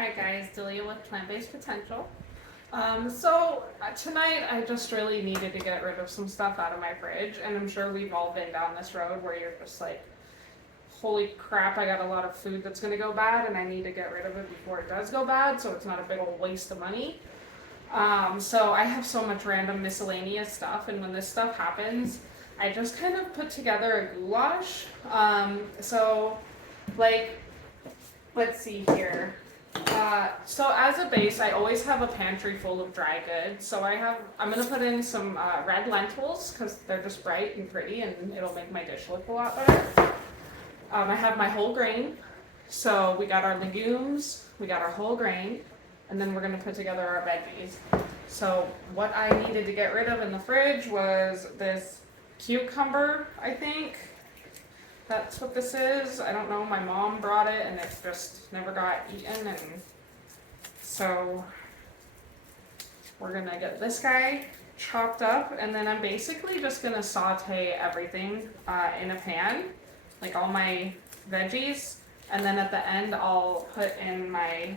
Hi guys, Delia with Plant-Based Potential. Tonight I just really needed to get rid of some stuff out of my fridge, and I'm sure we've all been down this road where you're just like, holy crap, I got a lot of food that's gonna go bad and I need to get rid of it before it does go bad so it's not a big old waste of money. So I have so much random miscellaneous stuff, and when this stuff happens, I just kind of put together a goulash. So like, let's see here. So as a base, I always have a pantry full of dry goods. So I'm gonna put in some red lentils because they're just bright and pretty, and it'll make my dish look a lot better. I have my whole grain. So we got our legumes, we got our whole grain, and then we're gonna put together our veggies. So what I needed to get rid of in the fridge was this cucumber, I think. That's what this is. I don't know, my mom brought it and it just never got eaten, and so we're gonna get this guy chopped up, and then I'm basically just gonna saute everything in a pan, like all my veggies, and then at the end I'll put in my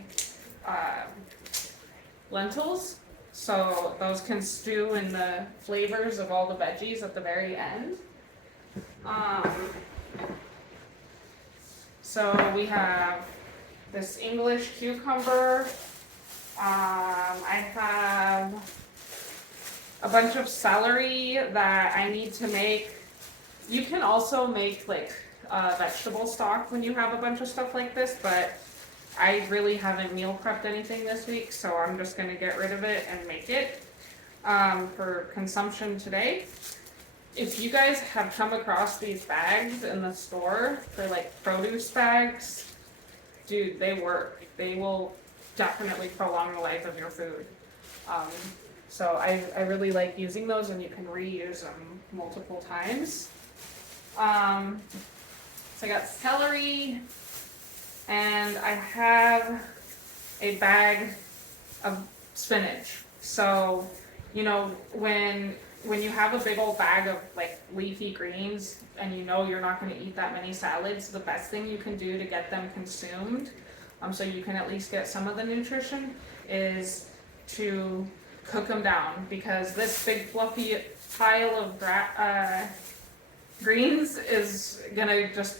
lentils, so those can stew in the flavors of all the veggies at the very end. So we have this English cucumber. I have a bunch of celery that I need to make. You can also make like vegetable stock when you have a bunch of stuff like this, but I really haven't meal prepped anything this week, so I'm just going to get rid of it and make it for consumption today. If you guys have come across these bags in the store, they're like produce bags, dude, they work. They will definitely prolong the life of your food. So I really like using those, and you can reuse them multiple times. So I got celery, and I have a bag of spinach. So, you know, when you have a big old bag of like leafy greens and you know you're not going to eat that many salads, the best thing you can do to get them consumed, so you can at least get some of the nutrition, is to cook them down, because this big fluffy pile of greens is gonna just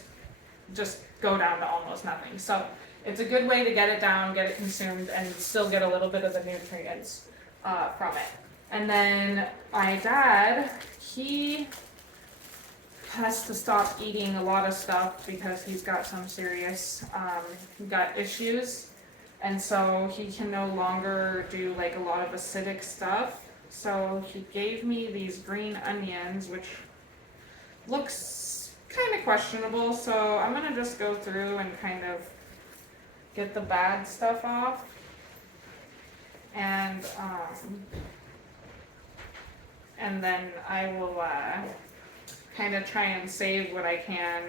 go down to almost nothing. So it's a good way to get it down, get it consumed, and still get a little bit of the nutrients from it. And then my dad, he has to stop eating a lot of stuff because he's got some serious gut issues. And so he can no longer do like a lot of acidic stuff. So he gave me these green onions, which looks kind of questionable. So I'm gonna just go through and kind of get the bad stuff off. And then I will kind of try and save what I can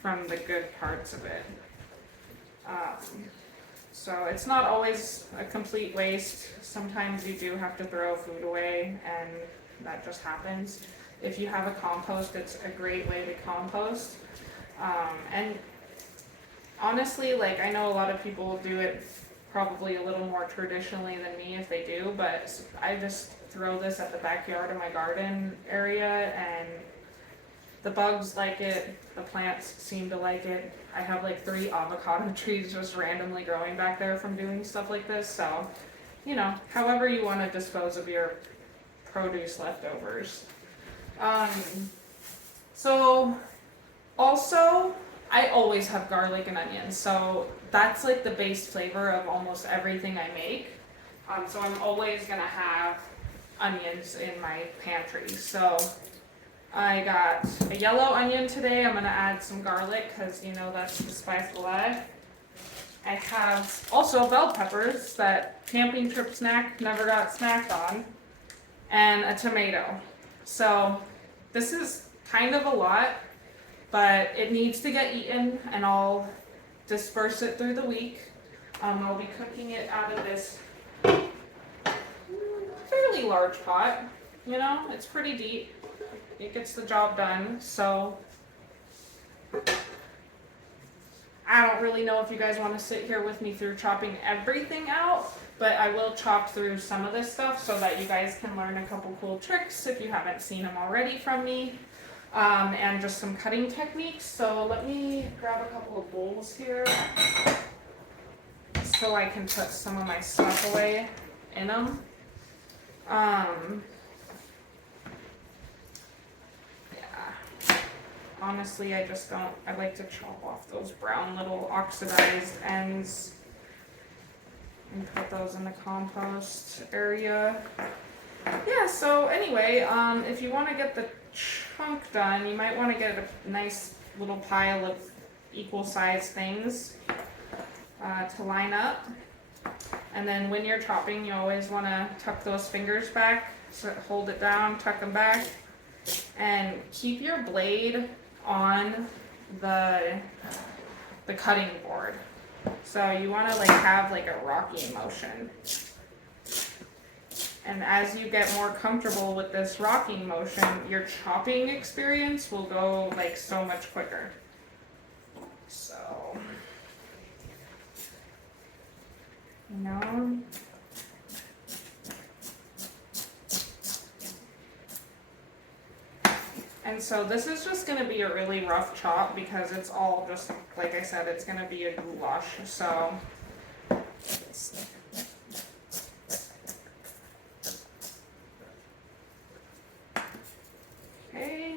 from the good parts of it. So it's not always a complete waste. Sometimes you do have to throw food away, and that just happens. If you have a compost, it's a great way to compost. And honestly, like, I know a lot of people do it probably a little more traditionally than me if they do, but I just throw this at the backyard of my garden area, and the bugs like it, the plants seem to like it. I have like 3 avocado trees just randomly growing back there from doing stuff like this. So, you know, however you want to dispose of your produce leftovers. So also, I always have garlic and onions, so that's like the base flavor of almost everything I make. So I'm always gonna have onions in my pantry. So I got a yellow onion today. I'm gonna add some garlic because, you know, that's the spice of life. I have also bell peppers, that camping trip snack never got snacked on, and a tomato. So this is kind of a lot, but it needs to get eaten, and I'll disperse it through the week. I'll be cooking it out of this fairly large pot. You know, it's pretty deep. It gets the job done. So I don't really know if you guys want to sit here with me through chopping everything out, but I will chop through some of this stuff so that you guys can learn a couple cool tricks if you haven't seen them already from me, and just some cutting techniques. So let me grab a couple of bowls here so I can put some of my stuff away in them. Honestly, I just don't, I like to chop off those brown little oxidized ends and put those in the compost area. Yeah, so anyway, if you want to get the chunk done, you might want to get a nice little pile of equal sized things to line up. And then when you're chopping, you always want to tuck those fingers back, so hold it down, tuck them back, and keep your blade on the cutting board. So you want to like have like a rocking motion. And as you get more comfortable with this rocking motion, your chopping experience will go like so much quicker. So, you know, and so this is just going to be a really rough chop because it's all just, like I said, it's going to be a goulash. So okay,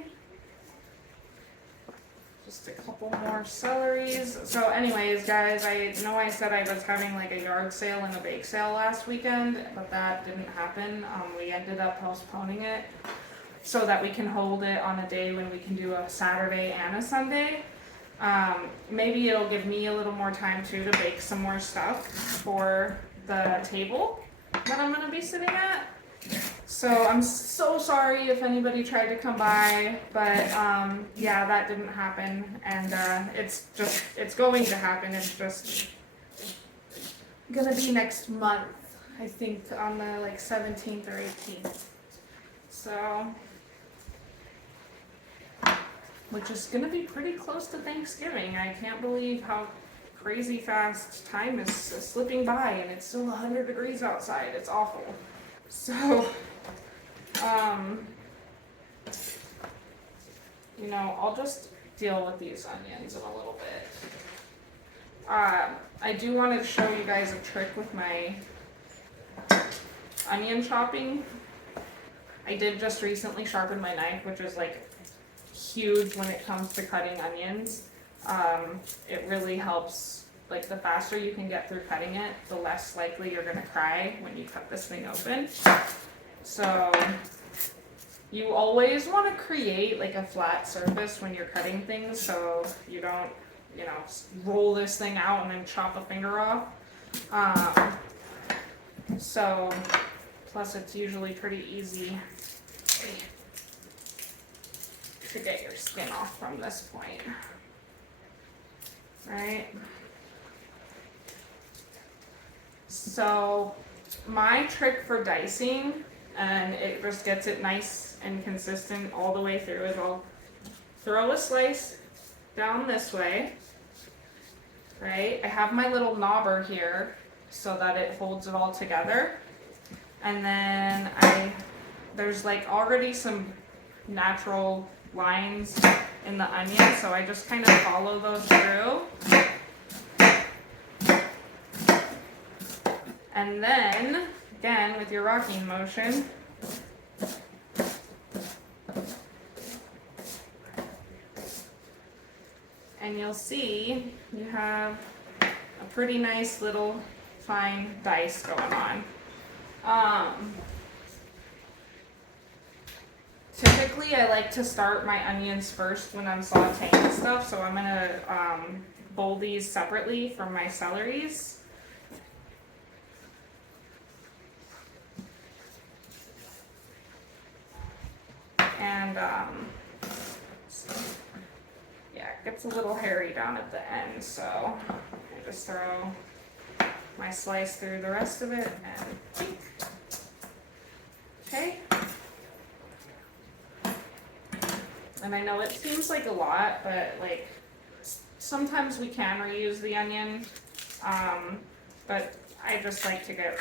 just a couple more celeries. So anyways, guys, I know I said I was having like a yard sale and a bake sale last weekend, but that didn't happen. We ended up postponing it so that we can hold it on a day when we can do a Saturday and a Sunday. Maybe it'll give me a little more time too to bake some more stuff for the table that I'm gonna be sitting at. So I'm so sorry if anybody tried to come by, but yeah, that didn't happen, and it's going to happen. It's just gonna be next month, I think, on the like 17th or 18th. So, which is gonna be pretty close to Thanksgiving. I can't believe how crazy fast time is slipping by, and it's still 100 degrees outside. It's awful. So, you know, I'll just deal with these onions in a little bit. I do want to show you guys a trick with my onion chopping. I did just recently sharpen my knife, which is like huge when it comes to cutting onions. It really helps. Like, the faster you can get through cutting it, the less likely you're gonna cry when you cut this thing open. So you always want to create like a flat surface when you're cutting things, so you don't, you know, roll this thing out and then chop a finger off. So plus it's usually pretty easy to get your skin off from this point, right? So my trick for dicing, and it just gets it nice and consistent all the way through, is I'll throw a slice down this way, right? I have my little knobber here so that it holds it all together. And then there's like already some natural lines in the onion, so I just kind of follow those through. And then, again, with your rocking motion, and you'll see you have a pretty nice little fine dice going on. Typically, I like to start my onions first when I'm sauteing stuff, so I'm gonna bowl these separately from my celeries. And yeah, it gets a little hairy down at the end, so I just throw my slice through the rest of it and pink. Okay. And I know it seems like a lot, but like sometimes we can reuse the onion, but I just like to get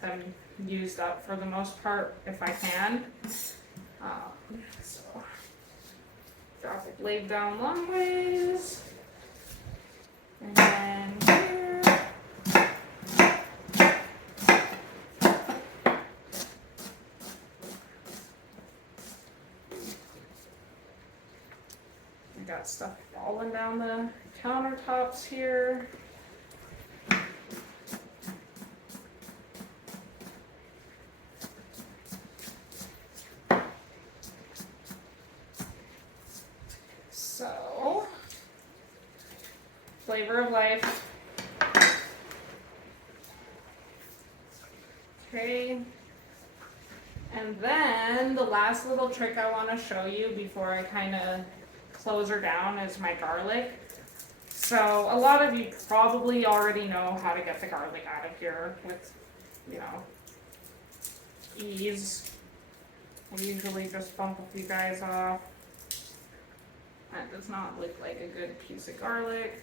them used up for the most part if I can. So drop the blade down long ways, and then here. We got stuff falling down the countertops here. So, flavor of life. Okay. And then the last little trick I want to show you before I kind of close her down is my garlic. So a lot of you probably already know how to get the garlic out of here with, you know, ease. I usually just bump a few guys off. That does not look like a good piece of garlic.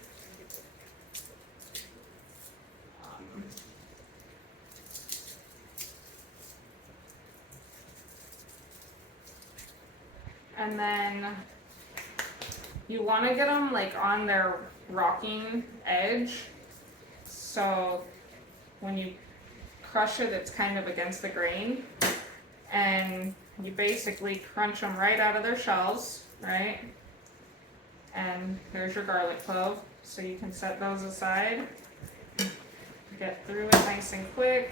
And then you want to get them like on their rocking edge, so when you crush it, it's kind of against the grain, and you basically crunch them right out of their shells, right? And there's your garlic clove, so you can set those aside, get through it nice and quick.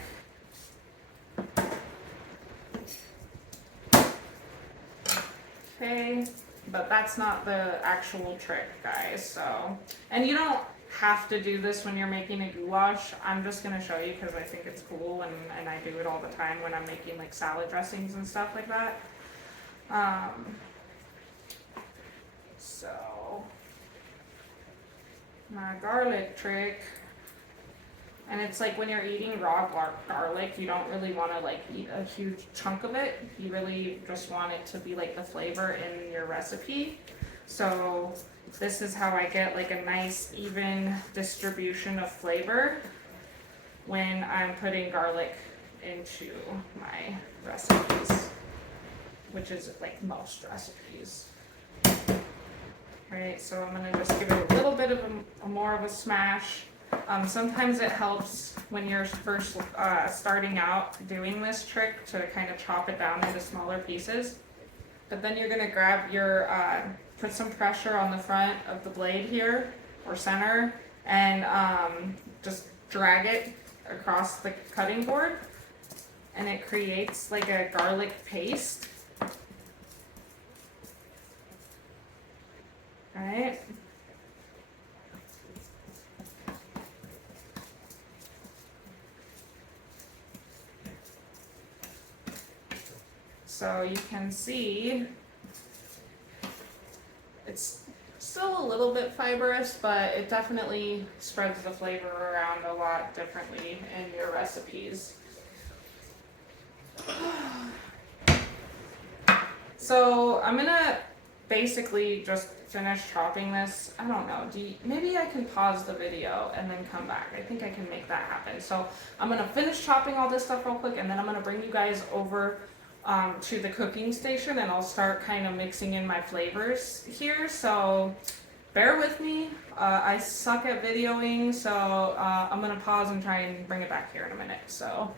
Okay, but that's not the actual trick, guys. So, and you don't have to do this when you're making a goulash. I'm just gonna show you because I think it's cool, and I do it all the time when I'm making like salad dressings and stuff like that. So my garlic trick. And it's like when you're eating raw garlic, you don't really want to like eat a huge chunk of it. You really just want it to be like the flavor in your recipe. So this is how I get like a nice even distribution of flavor when I'm putting garlic into my recipes, which is like most recipes. Right, so I'm gonna just give it a little bit of a more of a smash. Sometimes it helps when you're first starting out doing this trick to kind of chop it down into smaller pieces. But then you're going to grab your, put some pressure on the front of the blade here, or center, and just drag it across the cutting board. And it creates like a garlic paste. Right? So you can see it's still a little bit fibrous, but it definitely spreads the flavor around a lot differently in your recipes. So I'm gonna basically just finish chopping this. I don't know, maybe I can pause the video and then come back. I think I can make that happen. So I'm gonna finish chopping all this stuff real quick, and then I'm gonna bring you guys over to the cooking station, and I'll start kind of mixing in my flavors here. So bear with me. I suck at videoing, so I'm gonna pause and try and bring it back here in a minute. So